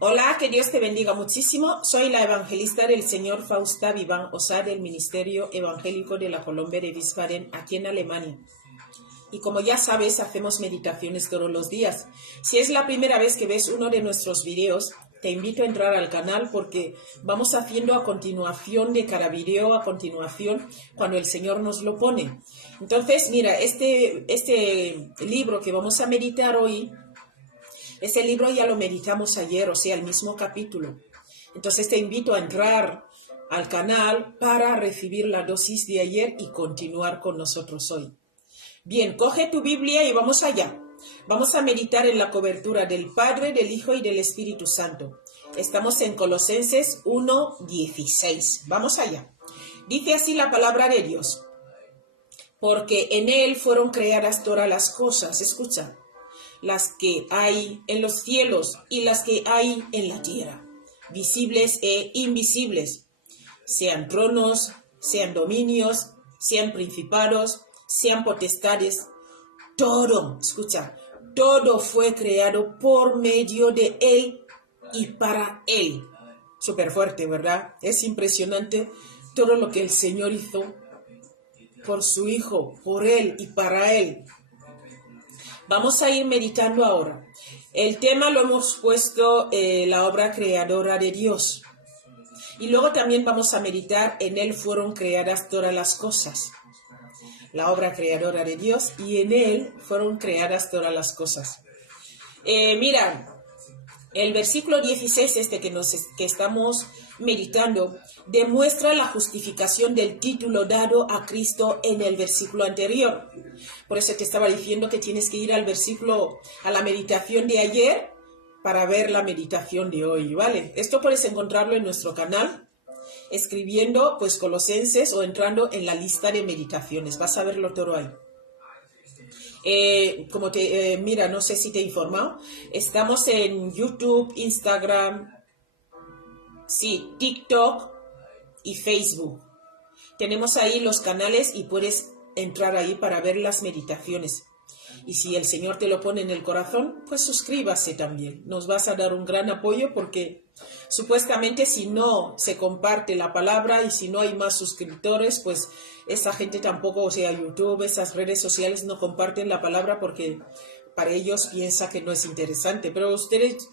Hola, que Dios te bendiga muchísimo. Soy la evangelista del Señor Fausta Vivan Osa del Ministerio Evangélico de la Colombe de Wiesbaden, aquí en Alemania. Y como ya sabes, hacemos meditaciones todos los días. Si es la primera vez que ves uno de nuestros videos, te invito a entrar al canal porque vamos haciendo a continuación de cada video, a continuación, cuando el Señor nos lo pone. Entonces, mira, este libro que vamos a meditar hoy, ese libro ya lo meditamos ayer, o sea, el mismo capítulo. Entonces te invito a entrar al canal para recibir la dosis de ayer y continuar con nosotros hoy. Bien, coge tu Biblia y vamos allá. Vamos a meditar en la cobertura del Padre, del Hijo y del Espíritu Santo. Estamos en Colosenses 1:16. Vamos allá. Dice así la palabra de Dios. Porque en Él fueron creadas todas las cosas. Escucha. Las que hay en los cielos y las que hay en la tierra, visibles e invisibles, sean tronos, sean dominios, sean principados, sean potestades, todo, escucha, todo fue creado por medio de Él y para Él. Súper fuerte, ¿verdad? Es impresionante todo lo que el Señor hizo por su Hijo, por Él y para Él. Vamos a ir meditando ahora. El tema lo hemos puesto la obra creadora de Dios. Y luego también vamos a meditar en Él fueron creadas todas las cosas. La obra creadora de Dios y en Él fueron creadas todas las cosas. Mira, el versículo 16 que estamos meditando demuestra la justificación del título dado a Cristo en el versículo anterior. Por eso te estaba diciendo que tienes que ir al versículo, a la meditación de ayer para ver la meditación de hoy, ¿vale? Esto puedes encontrarlo en nuestro canal, escribiendo pues Colosenses o entrando en la lista de meditaciones. Vas a verlo todo ahí. Mira, no sé si te he informado, estamos en YouTube, Instagram, sí, TikTok y Facebook. Tenemos ahí los canales y puedes entrar ahí para ver las meditaciones. Y si el Señor te lo pone en el corazón, pues suscríbase también. Nos vas a dar un gran apoyo porque supuestamente si no se comparte la palabra y si no hay más suscriptores, pues esa gente tampoco, o sea, YouTube, esas redes sociales no comparten la palabra porque para ellos piensa que no es interesante. Pero ustedes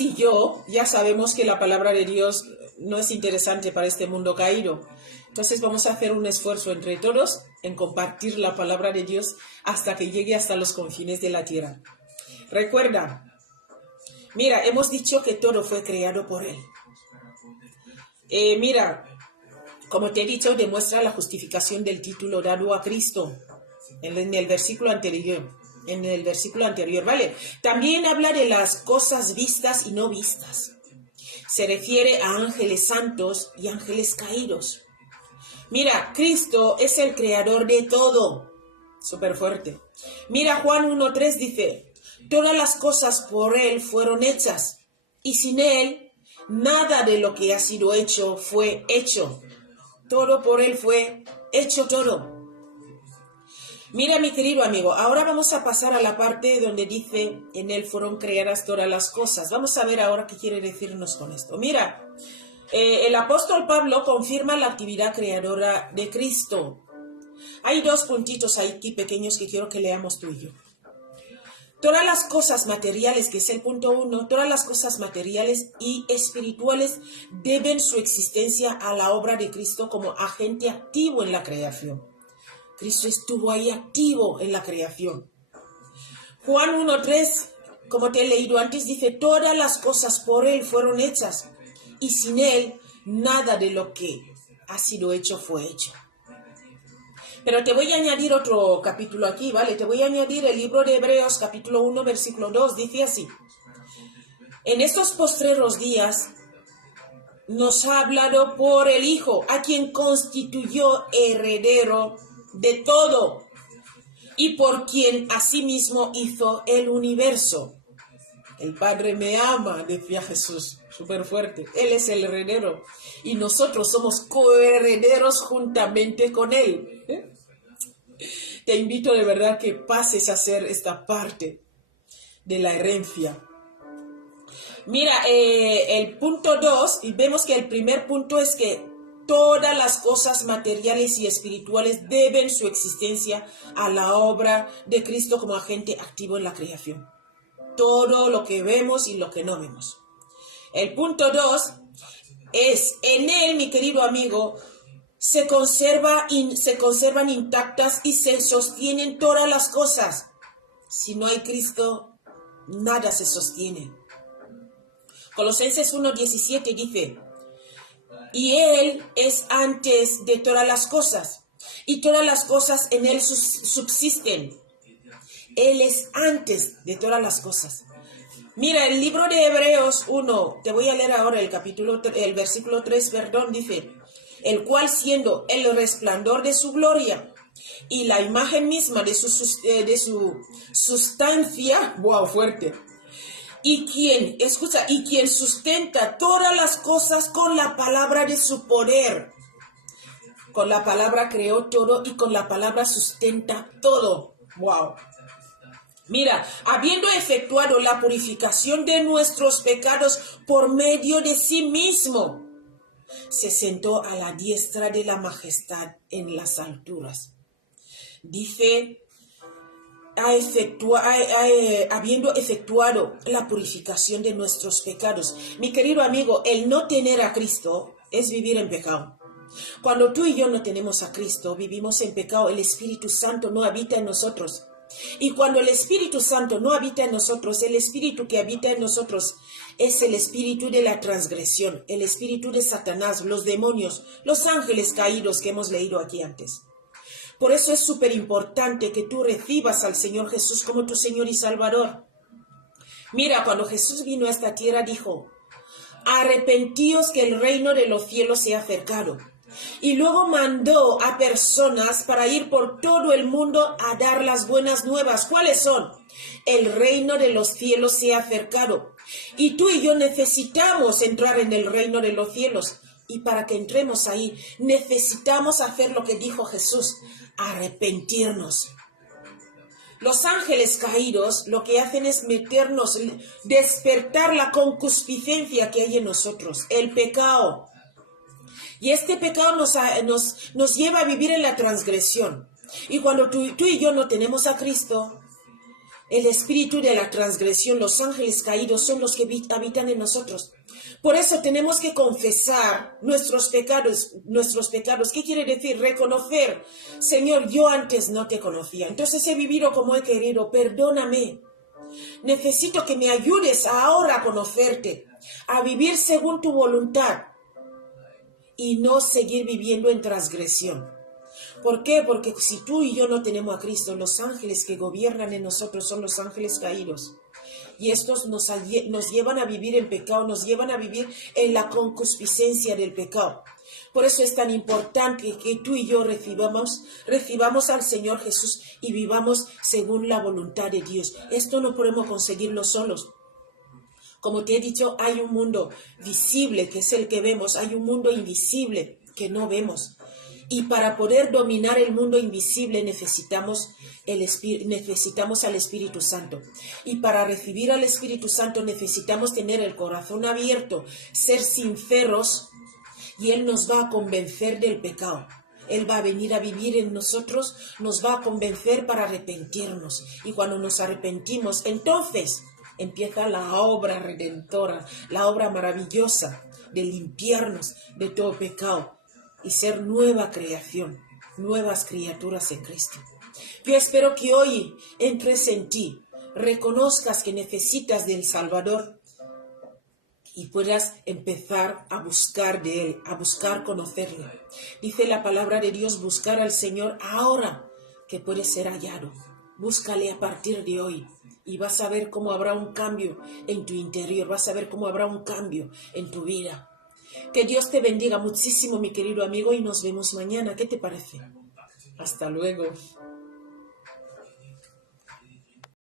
y yo ya sabemos que la palabra de Dios no es interesante para este mundo caído. Entonces vamos a hacer un esfuerzo entre todos en compartir la palabra de Dios hasta que llegue hasta los confines de la tierra. Recuerda, mira, hemos dicho que todo fue creado por Él. Mira, como te he dicho, demuestra la justificación del título dado a Cristo en el versículo anterior. ¿Vale? También habla de las cosas vistas y no vistas. Se refiere a ángeles santos y ángeles caídos. Mira, Cristo es el creador de todo. Súper fuerte. Mira, Juan 1:3 dice, todas las cosas por Él fueron hechas, y sin Él, nada de lo que ha sido hecho fue hecho. Todo por Él fue hecho todo. Mira, mi querido amigo, ahora vamos a pasar a la parte donde dice, en Él fueron creadas todas las cosas. Vamos a ver ahora qué quiere decirnos con esto. Mira, el apóstol Pablo confirma la actividad creadora de Cristo. Hay dos puntitos aquí pequeños que quiero que leamos tú y yo. Todas las cosas materiales, que es el punto 1, todas las cosas materiales y espirituales deben su existencia a la obra de Cristo como agente activo en la creación. Cristo estuvo ahí activo en la creación. Juan 1:3, como te he leído antes, dice, todas las cosas por Él fueron hechas, y sin Él nada de lo que ha sido hecho fue hecho. Pero te voy a añadir otro capítulo aquí, ¿vale? Te voy a añadir el libro de Hebreos, capítulo 1, versículo 2, dice así. En estos postreros días nos ha hablado por el Hijo, a quien constituyó heredero de todo, y por quien asimismo hizo el universo. El Padre me ama, decía Jesús, súper fuerte. Él es el heredero y nosotros somos coherederos juntamente con Él. te invito de verdad que pases a hacer esta parte de la herencia. Mira, el punto 2, y vemos que el primer punto es que todas las cosas materiales y espirituales deben su existencia a la obra de Cristo como agente activo en la creación. Todo lo que vemos y lo que no vemos. El punto 2 es, en él, mi querido amigo, se conservan intactas y se sostienen todas las cosas. Si no hay Cristo, nada se sostiene. Colosenses 1:17 dice, y Él es antes de todas las cosas, y todas las cosas en Él subsisten. Él es antes de todas las cosas. Mira, el libro de Hebreos 1, te voy a leer ahora el versículo 3, dice, el cual siendo el resplandor de su gloria y la imagen misma de su sustancia, wow, fuerte, y quien sustenta todas las cosas con la palabra de su poder. Con la palabra creó todo y con la palabra sustenta todo. Wow. Mira, habiendo efectuado la purificación de nuestros pecados por medio de sí mismo, se sentó a la diestra de la majestad en las alturas. Dice, habiendo efectuado la purificación de nuestros pecados. Mi querido amigo, el no tener a Cristo es vivir en pecado. Cuando tú y yo no tenemos a Cristo, vivimos en pecado. El Espíritu Santo no habita en nosotros. Y cuando el Espíritu Santo no habita en nosotros, el Espíritu que habita en nosotros es el espíritu de la transgresión, el espíritu de Satanás, los demonios, los ángeles caídos que hemos leído aquí antes. Por eso es súper importante que tú recibas al Señor Jesús como tu Señor y Salvador. Mira, cuando Jesús vino a esta tierra dijo, arrepentíos que el reino de los cielos se ha acercado. Y luego mandó a personas para ir por todo el mundo a dar las buenas nuevas. ¿Cuáles son? El reino de los cielos se ha acercado. Y tú y yo necesitamos entrar en el reino de los cielos. Y para que entremos ahí, necesitamos hacer lo que dijo Jesús, arrepentirnos. Los ángeles caídos lo que hacen es meternos, despertar la concupiscencia que hay en nosotros, el pecado. Y este pecado nos lleva a vivir en la transgresión. Y cuando tú y yo no tenemos a Cristo, el espíritu de la transgresión, los ángeles caídos son los que habitan en nosotros. Por eso tenemos que confesar nuestros pecados. ¿Qué quiere decir? Reconocer, Señor, yo antes no te conocía. Entonces he vivido como he querido. Perdóname. Necesito que me ayudes ahora a conocerte, a vivir según tu voluntad y no seguir viviendo en transgresión. ¿Por qué? Porque si tú y yo no tenemos a Cristo, los ángeles que gobiernan en nosotros son los ángeles caídos. Y estos nos llevan a vivir en pecado, nos llevan a vivir en la concupiscencia del pecado. Por eso es tan importante que tú y yo recibamos al Señor Jesús y vivamos según la voluntad de Dios. Esto no podemos conseguirlo solos. Como te he dicho, hay un mundo visible, que es el que vemos. Hay un mundo invisible que no vemos. Y para poder dominar el mundo invisible necesitamos al Espíritu Santo. Y para recibir al Espíritu Santo necesitamos tener el corazón abierto, ser sinceros, y Él nos va a convencer del pecado. Él va a venir a vivir en nosotros, nos va a convencer para arrepentirnos. Y cuando nos arrepentimos, entonces empieza la obra redentora, la obra maravillosa de limpiarnos de todo pecado y ser nueva creación, nuevas criaturas en Cristo. Yo espero que hoy entres en ti, reconozcas que necesitas del Salvador y puedas empezar a buscar de Él, a buscar conocerlo. Dice la palabra de Dios, buscar al Señor ahora que puede ser hallado. Búscale a partir de hoy y vas a ver cómo habrá un cambio en tu interior, vas a ver cómo habrá un cambio en tu vida. Que Dios te bendiga muchísimo, mi querido amigo, y nos vemos mañana. ¿Qué te parece? Hasta luego.